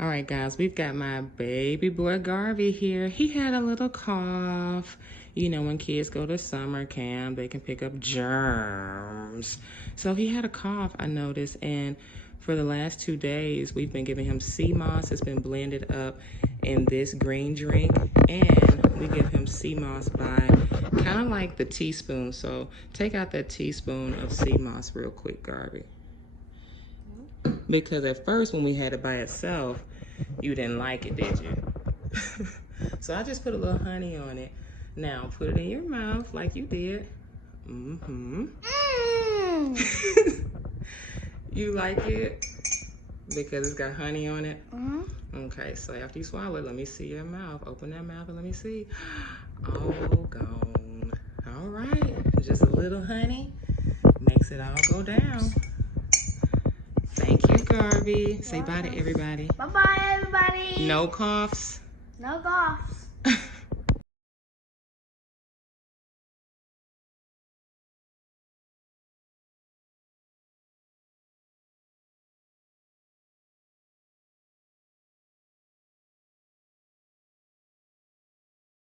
All right, guys, we've got my baby boy Garvey here. He had a little cough. You know, when kids go to summer camp, they can pick up germs. So he had a cough, I noticed, and for the last 2 days, we've been giving him sea moss. It's been blended up in this green drink, and we give him sea moss by kind of like the teaspoon. So take out that teaspoon of sea moss real quick, Garvey. Because at first when we had it by itself, you didn't like it, did you? So I just put a little honey on it. Now put it in your mouth like you did. You like it? Because it's got honey on it? Okay, so after you swallow it, let me see your mouth. Open that mouth and let me see. All gone. All right, just a little honey makes it all go down. Thank you, Garvey. Say bye to everybody. Bye-bye, everybody. No coughs. No coughs.